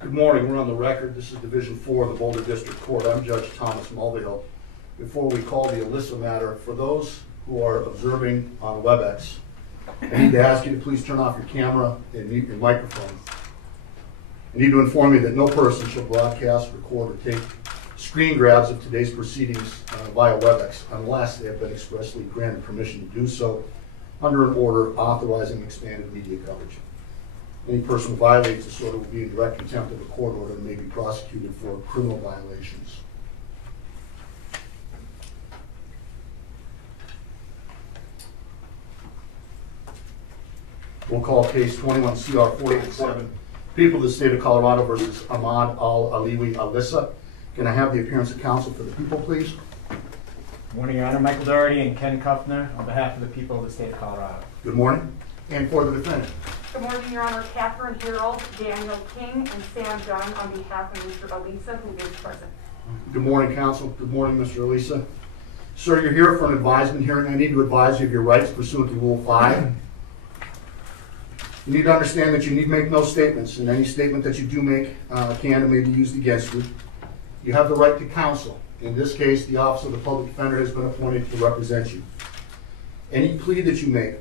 Good morning. We're on the record. This is Division 4 of the Boulder District Court. I'm Judge Thomas Mulvihill. Before we call the Alissa matter, for those who are observing on WebEx, I need to ask you to please turn off your camera and mute your microphone. I need to inform you that no person shall broadcast, record, or take screen grabs of today's proceedings via WebEx unless they have been expressly granted permission to do so under an order authorizing expanded media coverage. Any person who violates this order will be in direct contempt of a court order and may be prosecuted for criminal violations. We'll call case 21 CR 487, People of the State of Colorado versus Ahmad Al Aliwi Alissa. Can I have the appearance of counsel for the people, please? Good morning, Your Honor. Michael Doherty and Ken Kuffner on behalf of the people of the state of Colorado. Good morning. And for the defendant. Good morning, Your Honor. Catherine Harold, Daniel King, and Sam Dunn on behalf of Mr. Alissa, who is present. Good morning, counsel. Good morning, Mr. Alissa. Sir, you're here for an advisement hearing. I need to advise you of your rights pursuant to Rule 5. You need to understand that you need to make no statements, and any statement that you do make can and may be used against you. You have the right to counsel. In this case, the Office of the Public Defender has been appointed to represent you. Any plea that you make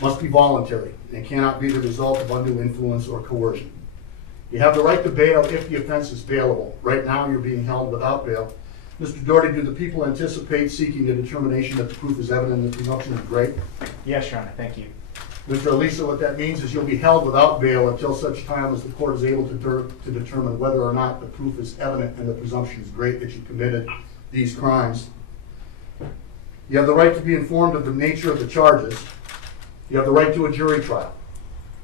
must be voluntary and cannot be the result of undue influence or coercion. You have the right to bail if the offense is bailable. Right now, you're being held without bail. Mr. Doherty, do the people anticipate seeking the determination that the proof is evident and the presumption is great? Yes, Your Honor. Thank you. Mr. Alissa, what that means is you'll be held without bail until such time as the court is able to determine whether or not the proof is evident and the presumption is great that you committed these crimes. You have the right to be informed of the nature of the charges. You have the right to a jury trial.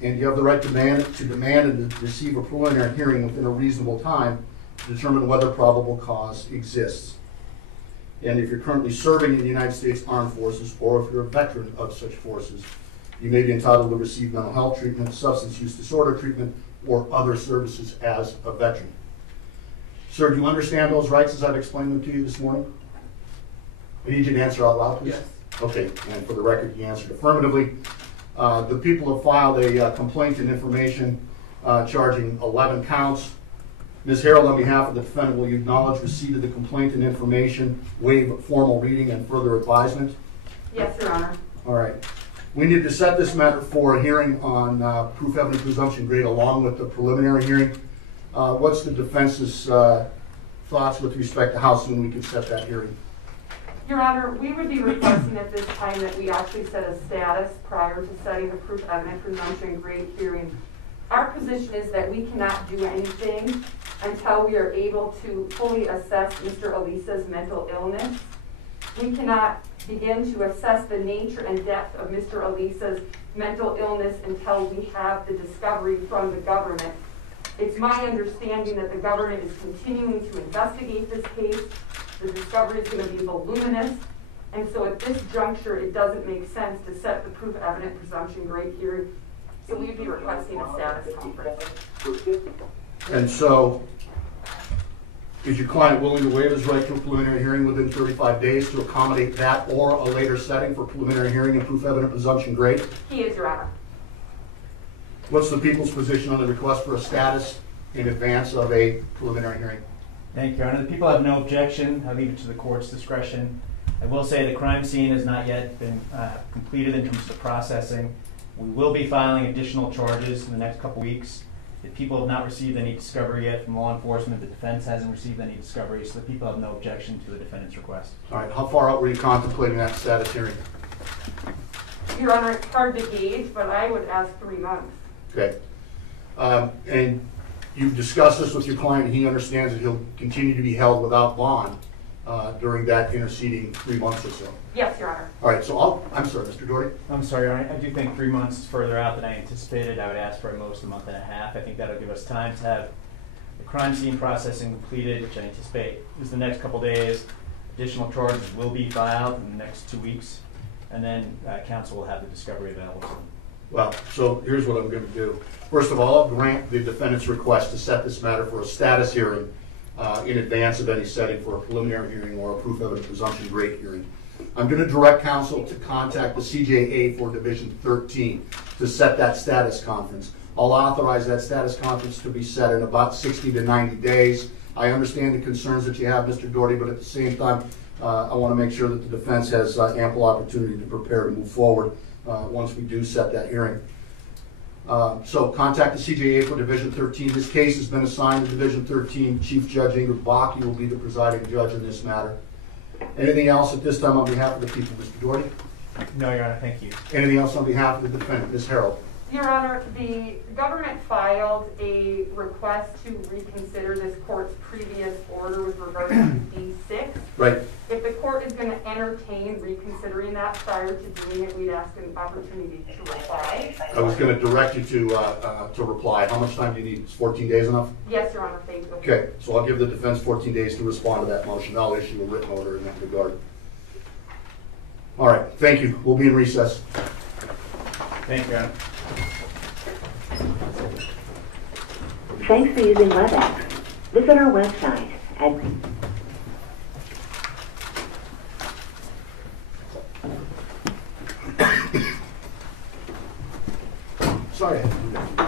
And you have the right to demand and receive a preliminary hearing within a reasonable time to determine whether probable cause exists. And if you're currently serving in the United States Armed Forces, or if you're a veteran of such forces, you may be entitled to receive mental health treatment, substance use disorder treatment, or other services as a veteran. Sir, do you understand those rights as I've explained them to you this morning? I need you to answer out loud, please. Yes. Okay, and for the record, you answered affirmatively. The people have filed a complaint and information charging 11 counts. Ms. Harold, on behalf of the defendant, will you acknowledge receipt of the complaint and information, waive formal reading, and further advisement? Yes, Your Honor. All right. We need to set this matter for a hearing on proof evident presumption grade along with the preliminary hearing. What's the defense's thoughts with respect to how soon we can set that hearing? Your Honor, we would be requesting at this time that we actually set a status prior to setting the proof evident presumption grade hearing. Our position is that we cannot do anything until we are able to fully assess Mr. Alissa's mental illness. We cannot begin to assess the nature and depth of Mr. Alissa's mental illness until we have the discovery from the government. It's my understanding that the government is continuing to investigate this case. The discovery is going to be voluminous, and so at this juncture, it doesn't make sense to set the proof evident presumption grade hearing. So we'd be requesting a status conference. And so, Is your client willing to waive his right to a preliminary hearing within 35 days to accommodate that or a later setting for preliminary hearing and proof evident presumption great? He is, Your Honor. What's the people's position on the request for a status in advance of a preliminary hearing? Thank you, Your Honor. The people have no objection. I leave it to the court's discretion. I will say the crime scene has not yet been completed in terms of processing. We will be filing additional charges in the next couple weeks. The people have not received any discovery yet from law enforcement. The defense hasn't received any discovery, so the people have no objection to the defendant's request. All right, how far out were you contemplating that status hearing? Your Honor, it's hard to gauge, but I would ask 3 months. Okay. And you've discussed this with your client, and he understands that he'll continue to be held without bond during that interceding 3 months or so. Yes, Your Honor. All right, so I'm sorry, Mr. Doherty? I'm sorry, Your Honor. I do think 3 months is further out than I anticipated. I would ask for at most a month and a half. I think that'll give us time to have the crime scene processing completed, which I anticipate is the next couple days. Additional charges will be filed in the next 2 weeks, and then counsel will have the discovery available to them. Well, so here's what I'm going to do. First of all, I'll grant the defendant's request to set this matter for a status hearing in advance of any setting for a preliminary hearing or a proof evident presumption great hearing. I'm going to direct counsel to contact the CJA for Division 13 to set that status conference. I'll authorize that status conference to be set in about 60 to 90 days. I understand the concerns that you have, Mr. Doherty, but at the same time, I want to make sure that the defense has ample opportunity to prepare to move forward once we do set that hearing. So contact the CJA for Division 13. This case has been assigned to Division 13. Chief Judge Ingrid Bach, you will be the presiding judge in this matter. Anything else at this time on behalf of the people, Mr. Doherty? No, Your Honor, thank you. Anything else on behalf of the defendant, Ms. Harrell? Your Honor, the government filed a request to reconsider this court's previous order with regard to D6. Right. If the court is going to entertain reconsidering that prior to doing it, we'd ask an opportunity to reply. I was going to direct you to reply. How much time do you need? Is 14 days enough? Yes, Your Honor, thank you. Okay, so I'll give the defense 14 days to respond to that motion. I'll issue a written order in that regard. All right, thank you. We'll be in recess. Thank you, Your Honor. Thanks for using WebEx. Visit our website at Sorry I had to do that.